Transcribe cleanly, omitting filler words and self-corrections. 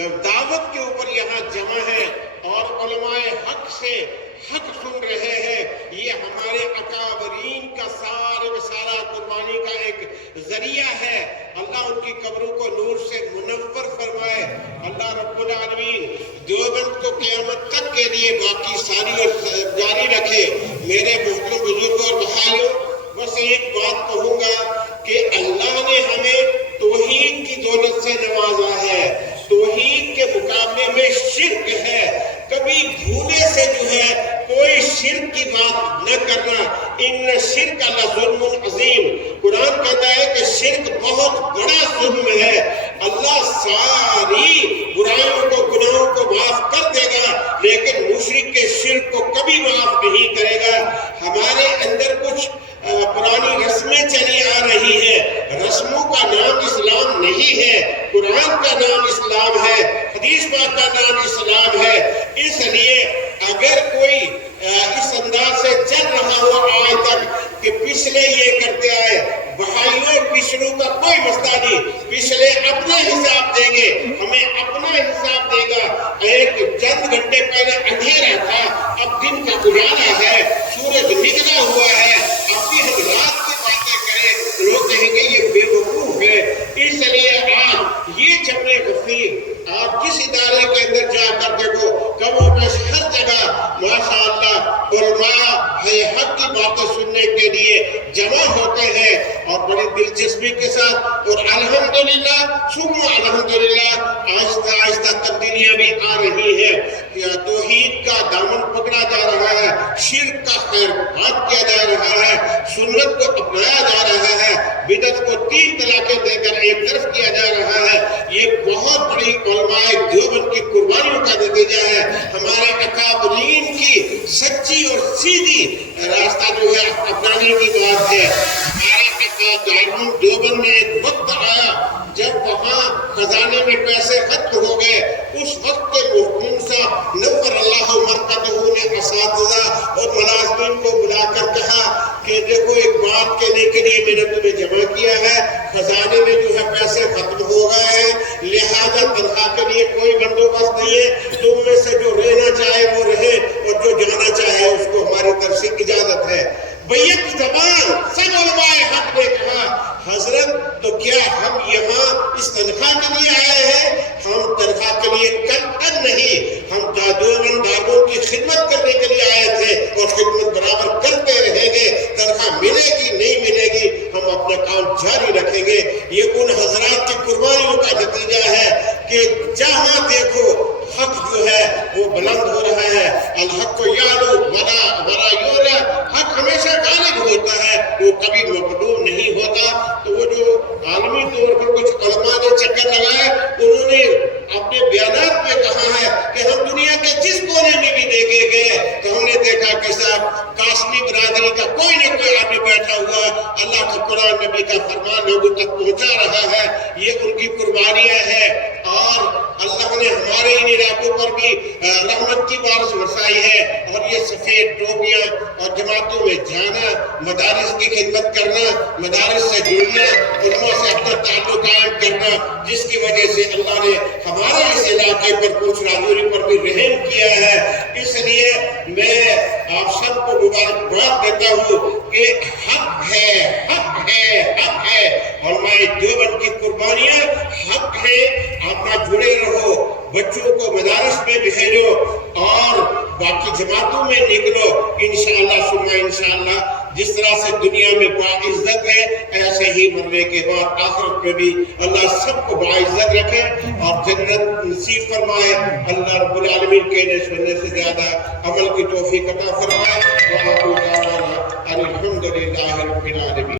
دعوت کے اوپر یہاں جمع ہے اور علماء حق سے حق سن رہے ہیں، یہ ہمارے اکابرین کا سارا قربانی کا ایک ذریعہ ہے۔ اللہ ان کی قبروں کو نور سے منور فرمائے۔ اللہ رب العالمین دیوبند کو قیامت تک کے لیے باقی ساری اور جاری رکھے۔ میرے محترم بزرگوں اور بھائیوں، بس ایک بات کہوں گا کہ اللہ نے ہمیں توحید کی دولت سے نوازا ہے۔ توحید کے مقابلے میں شرک ہے، کبھی بھولے سے جو ہے کوئی شرک کی بات نہ کرنا۔ ان شرک لظلم عظیم، قرآن کہتا ہے کہ شرک بہت بڑا ظلم ہے۔ اللہ ساری برائیوں کو، گناہوں کو معاف کر دے گا، لیکن مشرک کے شرک کو کبھی معاف نہیں کرے گا۔ ہمارے اندر کچھ پرانی رسمیں چلی آ رہی ہیں، رسموں کا نام اسلام نہیں ہے، قرآن کا نام اسلام ہے، حدیث پاک کا نام اسلام ہے۔ اس لیے اگر کوئی اس انداز سے چل رہا ہو آج تک کہ پچھلے یہ کرتے آئے، بھائیوں پچھلوں کا کوئی مسئلہ نہیں، پچھلے اپنا حساب دیں گے، ہمیں اپنا حساب دے گا۔ ایک چند گھنٹے پہلے اندھیرا تھا، اب دن کا اجالا ہے، سورج نکلا ہوا ہے، اب بھی ہم رات کی باتیں کریں، لوگ کہیں گے یہ بے وقوف ہے۔ اس لیے آپ یہ جمع غفیر، آپ جس ادارے کے اندر جا کر دیکھو، کم و بیش ہر جگہ ماشاءاللہ علماء حق کی باتیں سننے کے لیے جمع ہوتے ہیں اور بڑی دلچسپی کے ساتھ، اور الحمدللہ ثم الحمدللہ آہستہ آہستہ تبدیلیاں بھی آ رہی ہیں۔ توحید کا دامن پکڑا جا رہا ہے، شرک کا خیر بات کیا جا رہا ہے، سنت کو اپنایا جا رہا ہے، بدعت کو 3 طلاقیں دے کر ایک طرف کیا جا رہا ہے۔ یہ بہت بڑی علماء دیوبند کی قربانیوں کا نتیجہ ہے، ہمارے اکابرین کی سچی اور سیدھی راستہ جو ہے اپنانے کی بات ہے۔ ہمارے دیوبند میں ایک وقت آیا جب وہاں خزانے میں پیسے ختم ہو گئے، اس وقت کے محکوم صاحب نور اللہ مرکزہ نے اساتذہ اور ملازمین کو بلا کر کہا کہ دیکھو ایک بات کہنے کے لیے میں نے تمہیں جمع کیا ہے، خزانے میں جو ہے پیسے ختم ہو گئے ہیں، لہذا تنخواہ کے لیے کوئی بندوبست نہیں ہے، تم میں سے جو رہنا چاہے وہ رہے اور جو جانا چاہے اس کو ہماری طرف سے اجازت ہے۔ بیک زبان سب علماء حق نے کہا حضرت تو کیا ہم یہاں اس تنخواہ کے لیے آئے ہیں؟ ہم تنخواہ کے لیے کل نہیں، ہم دیوبند داروں کی خدمت کرنے کے لیے آئے تھے اور خدمت برابر کرتے رہیں گے، تنخواہ ملے گی نہیں ملے گی ہم اپنا کام جاری رکھیں گے۔ یہ ان حضرات کی قربانیوں کا نتیجہ ہے کہ جہاں دیکھو حق جو ہے وہ بلند ہو رہا ہے۔ الحق یعلو ولا یعلی، حق ہمیشہ غالب ہوتا ہے، وہ کبھی مغلوب نہیں ہوتا۔ تو وہ جو عالمی طور پر کچھ علماء نے چکر لگائے، انہوں نے اپنے بیانات میں کہا ہے کہ ہم دنیا کے جس کونے میں بھی دیکھے گئے تو ہم نے دیکھا کہ صاحب قاسمی برادری کا کوئی نہ کوئی آدمی بیٹھا ہوا اللہ کا قرآن نبی کا فرمان لوگوں تک پہنچا رہا ہے۔ یہ ان کی قربانیاں ہیں اور اللہ نے ہمارے ان علاقوں پر بھی رحمت کی بارش برسائی ہے، اور یہ سفید ٹوپیاں اور جماعتوں میں جانا، مدارس کی خدمت کرنا، مدارس سے جڑنا، علماء سے اپنا تعلق قائم کرنا، جس کی وجہ سے اللہ نے ہمارے اس علاقے پر کچھ راجوری پر بھی رحم کیا ہے۔ اس لیے میں آپ سب کو مبارکباد دیتا ہوں کہ حق ہے، حق ہے، حق ہے، علماء دیوبند کی قربانیاں حق ہے۔ آپ نہ جڑے رہو، بچوں کو مدارس میں بھیجو اور باقی جماعتوں میں نکلو، انشاءاللہ ثم انشاءاللہ جس طرح سے دنیا میں باعزت ہے ایسے ہی مرنے کے بعد آخرت میں بھی اللہ سب کو باعزت رکھے اور جنت نصیب فرمائے۔ اللہ رب العالمین کہنے سننے سے زیادہ عمل کی توفیق عطا فرمائے۔ وآخر دعوانا ان الحمد للہ رب العالمین۔